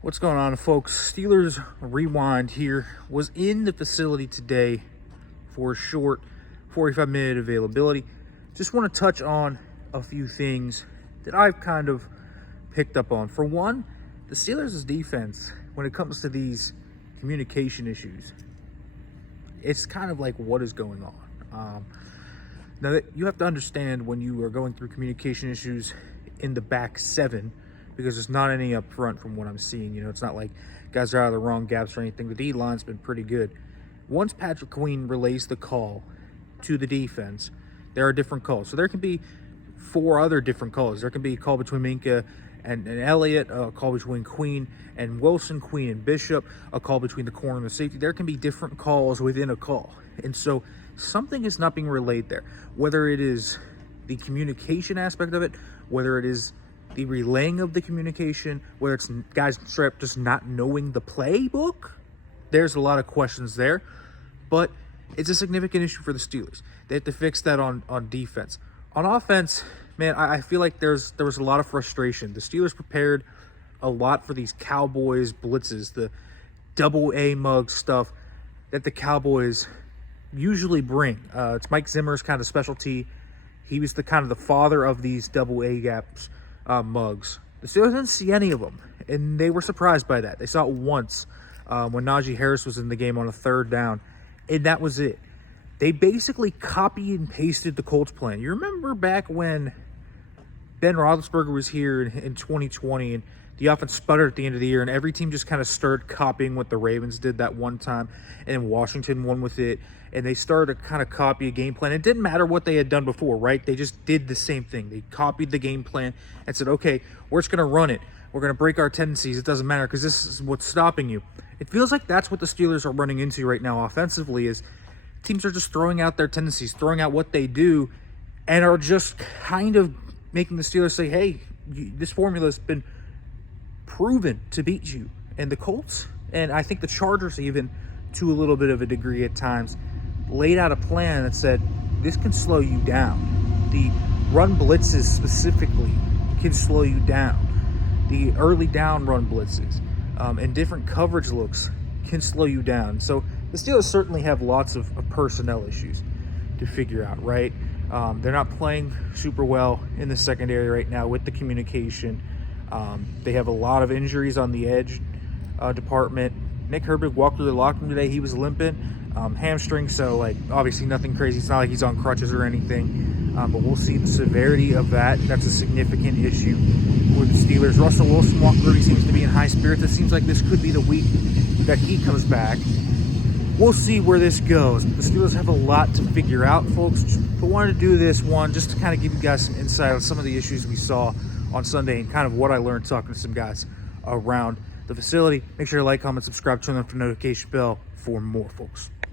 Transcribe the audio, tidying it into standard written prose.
What's going on, folks? Steelers Rewind here. Was in the facility today for a short 45-minute availability. Just want to touch on a few things that I've kind of picked up on. For one, the Steelers' defense, when it comes to these communication issues, it's kind of like, what is going on? Now, that you have to understand when you are going through communication issues in the back seven, because there's not any up front from what I'm seeing. You know, it's not like guys are out of the wrong gaps or anything. The D-line's been pretty good. Once Patrick Queen relays the call to the defense, there are different calls. So there can be 4 other different calls. There can be a call between Minka and Elliott, a call between Queen and Wilson, Queen and Bishop, a call between the corner and the safety. There can be different calls within a call. And so something is not being relayed there, whether it is the communication aspect of it, whether it is the relaying of the communication, whether it's guys straight up just not knowing the playbook. There's a lot of questions there, but it's a significant issue for the Steelers. They have to fix that on defense. On offense, man, I feel like there was a lot of frustration. The Steelers prepared a lot for these Cowboys blitzes, the double A mug stuff that the Cowboys usually bring. It's Mike Zimmer's kind of specialty. He was the kind of the father of these double A gaps. Mugs. The Steelers didn't see any of them, and they were surprised by that. They saw it once when Najee Harris was in the game on a 3rd down, and that was it. They basically copied and pasted the Colts plan. You remember back when Ben Roethlisberger was here in 2020, and the offense sputtered at the end of the year, and every team just kind of started copying what the Ravens did that one time, and then Washington won with it, and they started to kind of copy a game plan. It didn't matter what they had done before, right? They just did the same thing. They copied the game plan and said, okay, we're just going to run it. We're going to break our tendencies. It doesn't matter because this is what's stopping you. It feels like that's what the Steelers are running into right now offensively, is teams are just throwing out their tendencies, throwing out what they do, and are just kind of making the Steelers say, hey, this formula has been proven to beat you. And the Colts, and I think the Chargers even, to a little bit of a degree at times, laid out a plan that said, this can slow you down. The run blitzes specifically can slow you down. The early down run blitzes and different coverage looks can slow you down. So the Steelers certainly have lots of personnel issues to figure out, right? They're not playing super well in the secondary right now with the communication. They have a lot of injuries on the edge department. Nick Farabaugh walked through the locker room today. He was limping, hamstring, so like obviously nothing crazy. It's not like he's on crutches or anything, but we'll see the severity of that. That's a significant issue with the Steelers. Russell Wilson walked through. He seems to be in high spirits. It seems like this could be the week that he comes back. We'll see where this goes. The Steelers have a lot to figure out, folks. But wanted to do this one just to kind of give you guys some insight on some of the issues we saw on Sunday and kind of what I learned talking to some guys around the facility. Make sure to like, comment, subscribe, turn on the notification bell for more, folks.